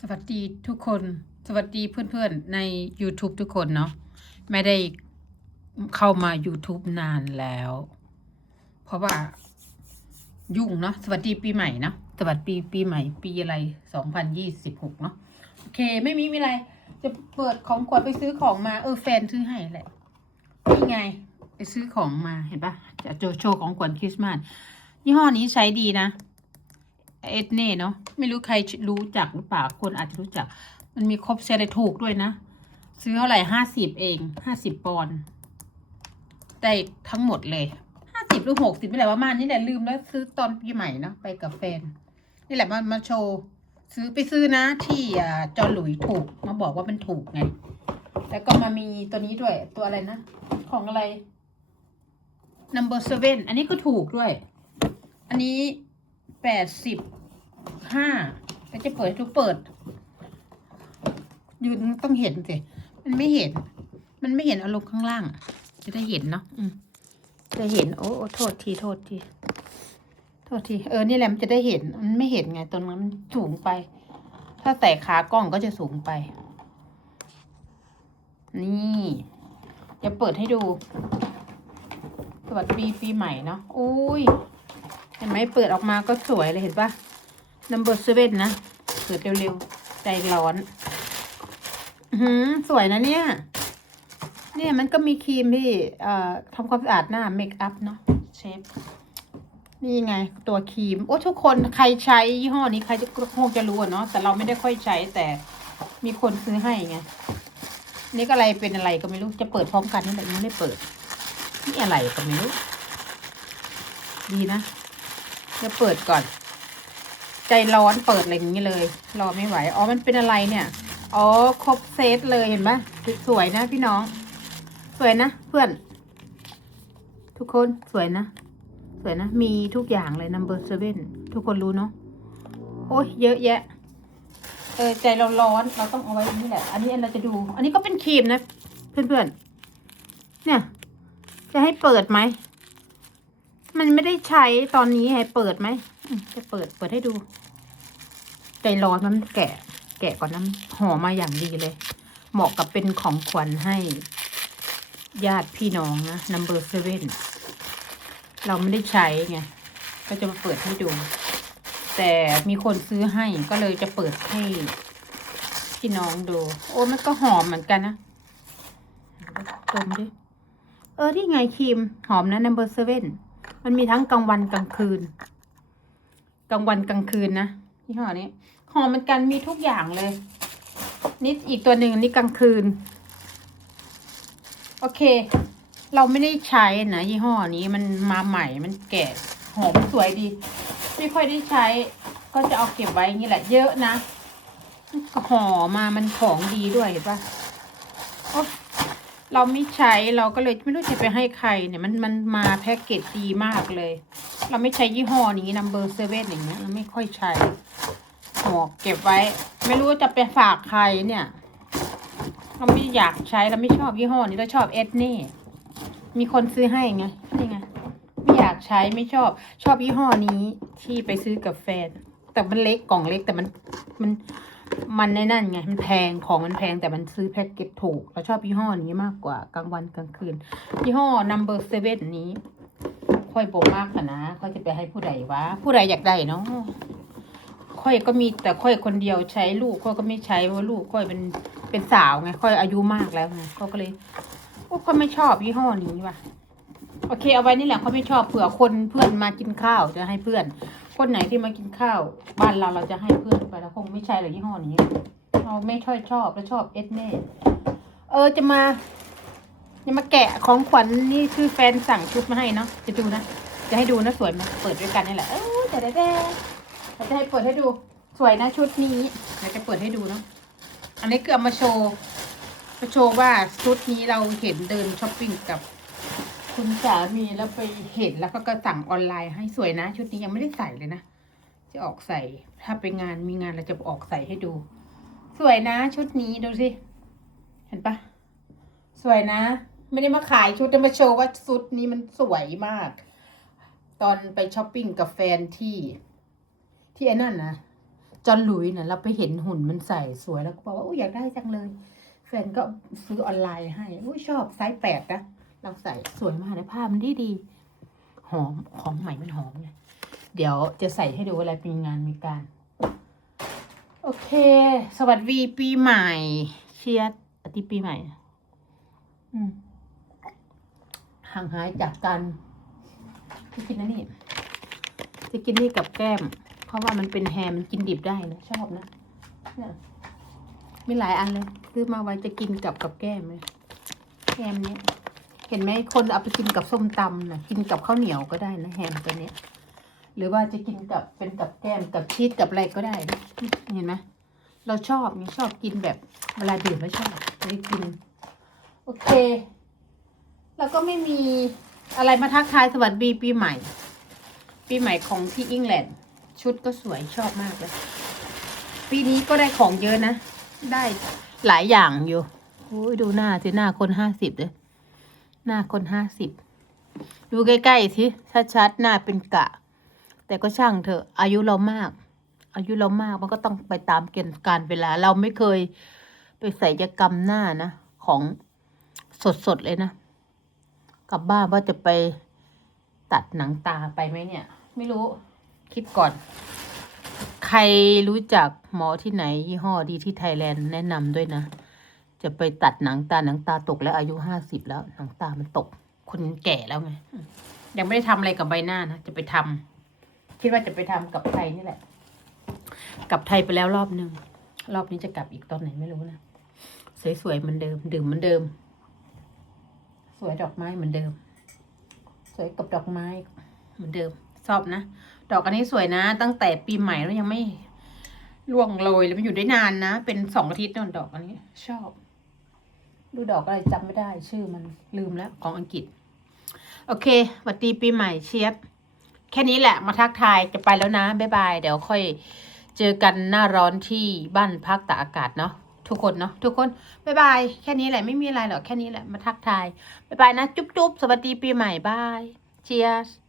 สวัสดีทุกคน สวัสดีเพื่อนๆใน YouTube ทุกคนเนาะไม่ได้เข้ามา YouTube นานแล้ว เพราะว่ายุ่งเนาะสวัสดีปีใหม่เนาะสวัสดีปีใหม่ ปีอะไร2026เนาะโอเค ไม่มีมีอะไร จะเปิดของขวัญไปซื้อของมา เออแฟนซื้อให้แหละนี่ไง ไปซื้อของมาเห็นปะจะโจโชว์ของขวัญคริสต์มาสยี่ห้อนี้ใช้ดีนะ เอสเน่เนาะไม่รู้ใครรู้จักหรือเปล่าคนอาจจะรู้จัก มันมีครบเซตเลยถูกด้วยนะ ซื้อเท่าไหร่ห้าสิบเองห้าสิบปอนด์ได้ทั้งหมดเลยห้าสิบหรือหกสิบไม่แหละประมาณนี้แหละลืมแล้วซื้อตอนปีใหม่เนาะไปกับแฟน นี่แหละมามาโชว์ ซื้อไปซื้อนะที่อ่าจอหลุยถูกมาบอกว่ามันถูกไงแล้วก็มามีตัวนี้ด้วยตัวอะไรนะ ของอะไร number seven อันนี้ก็ถูกด้วย อันนี้แปดสิบ ห้าแล้วจะเปิดให้ดูเปิด ยืนต้องเห็นสิ มันไม่เห็น มันไม่เห็นเอารมณ์ข้างล่าง จะได้เห็นเนาะอืมจะเห็นโอ้โอ้โทษทีโทษที โทษที เออ นี่แหละมันจะได้เห็น มันไม่เห็นไง ตรงนั้นมันสูงไป ถ้าแต่ขากล้องก็จะสูงไป นี่จะเปิดให้ดู สวัสดีปีใหม่เนาะ อุ้ย เห็นไหมเปิดออกมาก็สวยเลยเห็นปะ number seven นนะเปิดเร็วๆ ใจร้อน หือสวยนะเนี่ย เนี่ยมันก็มีครีมที่เอ่อทำความสะอาดหน้าเมคอัพเนาะเชฟนี่ไง ตัวครีม โอ้ทุกคนใครใช้ยี่ห้อนี้ใครจะคงจะรู้เนาะแต่เราไม่ได้ค่อยใช้แต่มีคนซื้อให้ไงนี่ก็อะไรเป็นอะไรก็ไม่รู้จะเปิดพร้อมกันนี่แหละยังไม่เปิด นี่อะไรก็ไม่รู้ ดีนะจะเปิดก่อน ใจร้อนเปิดอะไรอย่างนี้เลย รอไม่ไหว อ๋อ มันเป็นอะไรเนี่ย อ๋อ ครบเซตเลยเห็นปะสวยนะพี่น้อง สวยนะเพื่อน ทุกคนสวยนะ สวยนะ มีทุกอย่างเลย number seven ทุกคนรู้เนาะ โอ้ยเยอะแยะ เออ ใจเราร้อน เราต้องเอาไว้นี้แหละ อันนี้เราจะดู อันนี้ก็เป็นครีมนะ เพื่อนๆ เนี่ย จะให้เปิดไหม มันไม่ได้ใช้ตอนนี้ให้เปิดไหม จะเปิดเปิดให้ดู ใจร้อนมันแกะ แกะก่อนน้ำห่อมาอย่างดีเลย เหมาะกับเป็นของขวัญให้ ญาติพี่น้องนะ number seven เราไม่ได้ใช้ไง ก็จะมาเปิดให้ดู แต่มีคนซื้อให้ก็เลยจะเปิดให้พี่น้องดู โอ้มันก็หอมเหมือนกันนะดมดิ เออที่ไงครีมหอมนะ number seven มันมีทั้งกลางวันกลางคืน กลางวันกลางคืนนะยี่ห้อนี้หอมเหมือนกันมีทุกอย่างเลย นี่อีกตัวหนึ่งนี่กลางคืน โอเค เราไม่ได้ใช้นะยี่ห้อนี้มันมาใหม่มันแก่หอมสวยดี ไม่ค่อยได้ใช้ ก็จะเอาเก็บไว้อย่างนี้แหละ เยอะนะห่อมามันของดีด้วยเห็นปะเราไม่ใช้เราก็เลยไม่รู้จะไปให้ใครเนี่ยมันมันมาแพ็กเกจดีมากเลย เราไม่ใช้ยี่ห้อนี้ number seven อย่างเงี้ยเราไม่ค่อยใช้ห่อเก็บไว้ ไม่รู้ว่าจะไปฝากใครเนี่ย เราไม่อยากใช้เราไม่ชอบยี่ห้อนี้เราชอบเอสเน่มีคนซื้อให้ไงนี่ไงไม่อยากใช้ไม่ชอบชอบยี่ห้อนี้ที่ไปซื้อกับแฟนแต่มันเล็กกล่องเล็กแต่มันมันมันในนั่นไงมันแพงของมันแพงแต่มันซื้อแพ็กเกจถูกเราชอบยี่ห้อนี้มากกว่ากลางวันกลางคืนยี่ห้อ number seven นี้ ค่อยโบมากอะนะค่อยจะไปให้ผู้ใดวะผู้ใดอยากได้เนาะค่อยก็มีแต่ค่อยคนเดียวใช้ลูกค่อยก็ไม่ใช้เพราะว่าลูกค่อยเป็นเป็นสาวไงค่อยอายุมากแล้วไงก็ก็เลยโอ้ค่อยไม่ชอบยี่ห้อนี้ว่ะโอเคเอาไว้นี่แหละเขาไม่ชอบเผื่อคนเพื่อนมากินข้าวจะให้เพื่อน คนไหนที่มากินข้าว บ้านเราเราจะให้เพื่อนไปแล้วคงไม่ใช่หรอกยี่ห้อนี้ เราไม่ค่อยชอบแล้วชอบเอสเน่เออจะมา จะมาแกะของขวัญนี่คือแฟนสั่งชุดมาให้เนาะจะดูนะ จะให้ดูนะสวยไหมเปิดด้วยกันนี่แหละเออแต่แต่แต่เราจะให้เปิดให้ดู สวยนะชุดนี้เดี๋ยวจะเปิดให้ดูเนาะอันนี้คือเอามาโชว์มาโชว์ว่าชุดนี้เราเห็นเดินช้อปปิ้งกับคุณสามีแล้วไปเห็นแล้วก็ก็สั่งออนไลน์ให้สวยนะ ชุดนี้ยังไม่ได้ใส่เลยนะจะออกใส่ถ้าไปงานมีงานเราจะออกใส่ให้ดู สวยนะชุดนี้ดูสิเห็นปะสวยนะ ไม่ได้มาขายชุดแต่มาโชว์ว่าชุดนี้มันสวยมาก ตอนไปช้อปปิ้งกับแฟนที่ที่ไอ้นั่นนะจอนลุยเนี่ยเราไปเห็นหุ่นมันใส่สวยแล้วก็บอกว่าอุ้ยอยากได้จังเลย แฟนก็ซื้อออนไลน์ให้อุ้ยชอบไซส์แปดนะเราใส่สวยมากเลยผ้ามันดีดีหอมของใหม่มันหอมไงเดี๋ยวจะใส่ให้ดูเวลามีงานมีการ โอเค สวัสดีปีใหม่ เชียร์อาทิตย์ปีใหม่ อืม ห่างหายจากกันจะกินนะนี่ จะกินนี่กับแก้ม เพราะว่ามันเป็นแฮมมันกินดิบได้นะชอบนะเนี่ยมีหลายอันเลยซื้อมาไว้จะกินกับกับแก้มเลยแฮมเนี้ยเห็นไหมคนเอาไปกินกับส้มตำนะกินกับข้าวเหนียวก็ได้นะแฮมตัวเนี้ย หรือว่าจะกินกับเป็นกับแก้มกับชีสกับอะไรก็ได้นะเห็นไหมเราชอบไงชอบกินแบบเวลาดื่มแล้วชอบจะได้กิน โอเค แล้วก็ไม่มีอะไรมาทักทายสวัสดีปีใหม่ ปีใหม่ของที่อังกฤษชุดก็สวยชอบมากเลย ปีนี้ก็ได้ของเยอะนะ ได้หลายอย่างอยู่โอ้ยดูหน้าสิหน้าคนห้าสิบเลยหน้าคนห้าสิบดูใกล้ๆสิชัดๆหน้าเป็นกะ แต่ก็ช่างเถอะ อายุเรามาก อายุเรามากมันก็ต้องไปตามเกณฑ์การเวลา เราไม่เคยไปใส่ยกรรมหน้านะ ของสดๆเลยนะ กลับบ้านว่าจะไปตัดหนังตาไปไหมเนี่ย ไม่รู้คิดก่อน ใครรู้จักหมอที่ไหน ยี่ห้อดีที่ไทยแลนด์แนะนำด้วยนะ จะไปตัดหนังตาหนังตาตกแล้วอายุห้าสิบแล้ว หนังตามันตก คนแก่แล้วไงยังไม่ได้ทำอะไรกับใบหน้านะจะไปทำคิดว่าจะไปทำกับไทยนี่แหละ กลับไทยไปแล้วรอบหนึ่งรอบนี้จะกลับอีกตอนไหนไม่รู้นะสวยๆเหมือนเดิม ดื่มเหมือนเดิม สวยดอกไม้เหมือนเดิม สวยกับดอกไม้เหมือนเดิม ชอบนะ ดอกอันนี้สวยนะ ตั้งแต่ปีใหม่แล้วยังไม่ร่วงโรยเลยมันอยู่ได้นานนะ เป็นสองอาทิตย์นั่นดอกอันนี้ ชอบ ดูดอกอะไรจำไม่ได้ชื่อมันลืมแล้วของอังกฤษ โอเคสวัสดีปีใหม่เชียบแค่นี้แหละมาทักทายจะไปแล้วนะ บ๊ายบาย เดี๋ยวค่อยเจอกันหน้าร้อนที่บ้านพักตากอากาศเนาะ ทุกคนเนาะทุกคนบ๊ายบายแค่นี้แหละไม่มีอะไรหรอกแค่นี้แหละมาทักทายบ๊ายบายนะจุ๊บจุ๊บสวัสดีปีใหม่บายเชียร์